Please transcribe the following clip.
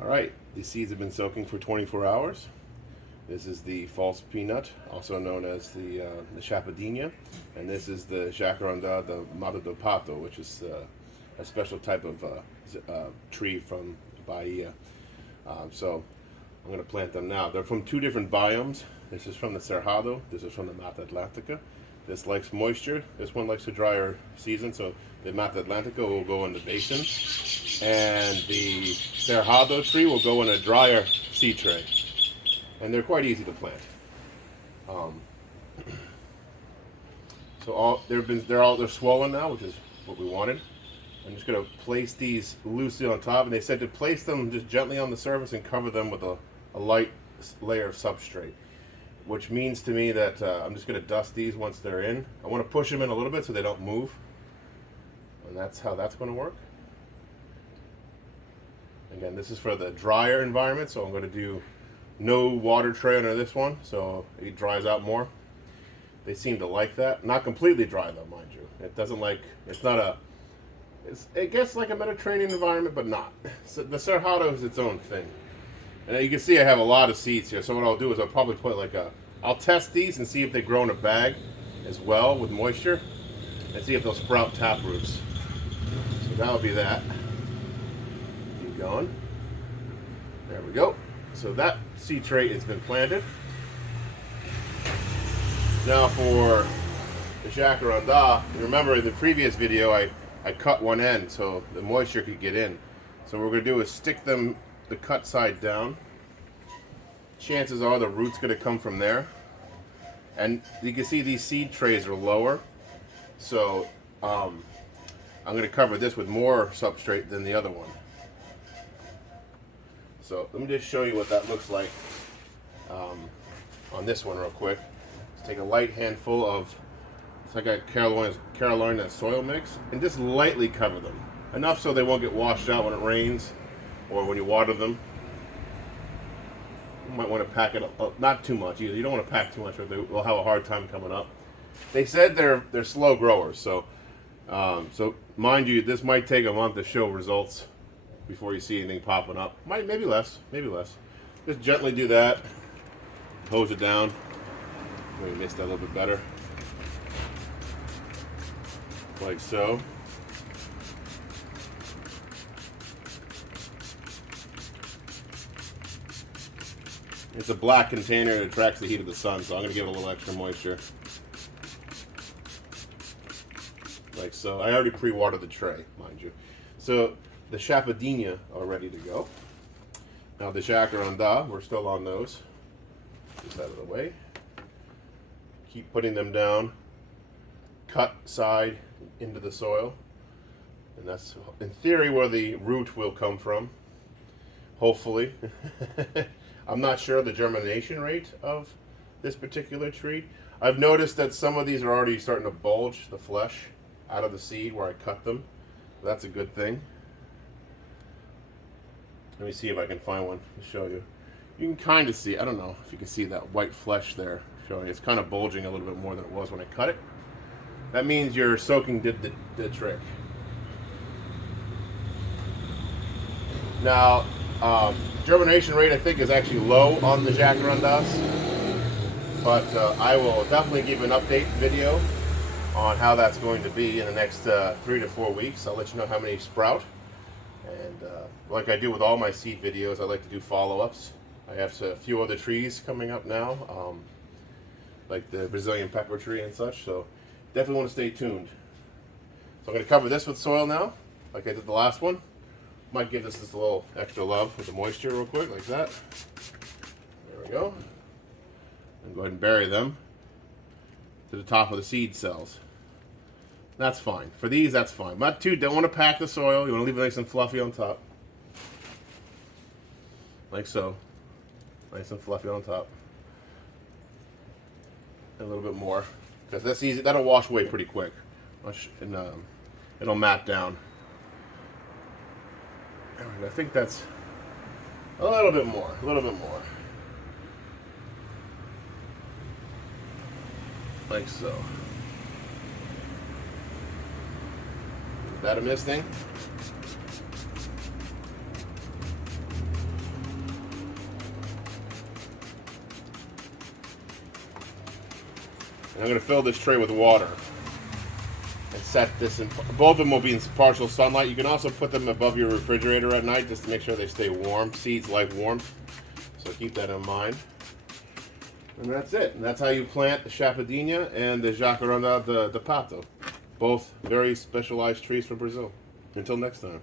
All right, these seeds have been soaking for 24 hours. This is the false peanut, also known as the chapadinha, and this is the jacaranda, the mata do pato, which is a special type of tree from Bahia. So I'm going to plant them now. They're from two different biomes. This is from the Cerrado. This is from the Mata Atlantica. This likes moisture. This one likes a drier season, so the Mata Atlantica will go in the basin, and the Cerrado tree will go in a drier seed tray. And they're quite easy to plant. So they're swollen now, which is what we wanted. I'm just going to place these loosely on top, and they said to place them just gently on the surface and cover them with a light layer of substrate, which means to me that I'm just going to dust these once they're in. I want to push them in a little bit so they don't move, and that's how that's going to work. Again, this is for the drier environment, so I'm going to do no water tray under this one, so it dries out more. They seem to like that. Not completely dry though, mind you. It gets like a Mediterranean environment, but not. So the Cerrado is its own thing. And you can see I have a lot of seeds here, so what I'll do is I'll probably put I'll test these and see if they grow in a bag as well with moisture, and see if they'll sprout tap roots. So that'll be that. Keep going. There we go. So that seed tray has been planted. Now for the jacaranda, remember in the previous video I cut one end so the moisture could get in. So what we're going to do is stick them the cut side down. Chances are the root's going to come from there. And you can see these seed trays are lower. So I'm going to cover this with more substrate than the other one. So let me just show you what that looks like on this one real quick. Let's take a light handful of, it's like a Carolina soil mix, and just lightly cover them. Enough so they won't get washed out when it rains or when you water them. You might want to pack it up, not too much either. You don't want to pack too much or they'll have a hard time coming up. They said they're slow growers, so mind you, this might take a month to show results before you see anything popping up. Maybe less. Just gently do that. Hose it down. Maybe mix that a little bit better. Like so. It's a black container that attracts the heat of the sun, so I'm going to give it a little extra moisture. Like so. I already pre-watered the tray, mind you. So the chapadinha are ready to go. Now the jacaranda, we're still on those. Just out of the way. Keep putting them down. Cut side into the soil. And that's, in theory, where the root will come from. Hopefully. I'm not sure the germination rate of this particular tree. I've noticed that some of these are already starting to bulge the flesh out of the seed where I cut them. That's a good thing. Let me see if I can find one to show you. You can kind of see, I don't know if you can see that white flesh there showing. It's kind of bulging a little bit more than it was when I cut it. That means your soaking did the trick. Now, germination rate I think is actually low on the jacarandas, but I will definitely give an update video on how that's going to be in the next 3 to 4 weeks. I'll let you know how many sprout. And like I do with all my seed videos, I like to do follow-ups. I have a few other trees coming up now, like the Brazilian pepper tree and such, so definitely want to stay tuned. So I'm going to cover this with soil now, like I did the last one. Might give this just a little extra love with the moisture real quick, like that. There we go. And go ahead and bury them to the top of the seed cells. That's fine. For these, that's fine. Not too, don't want to pack the soil. You want to leave it nice and fluffy on top. Like so. Nice and fluffy on top. And a little bit more. Because that's easy. That'll wash away pretty quick. And it'll mat down. And I think that's a little bit more. Like so. Is that a misting? And I'm going to fill this tray with water and set this in. Both of them will be in partial sunlight. You can also put them above your refrigerator at night just to make sure they stay warm. Seeds like warmth, so keep that in mind. And that's it. And that's how you plant the chapadinha and the jacaranda de pato. Both very specialized trees from Brazil. Until next time.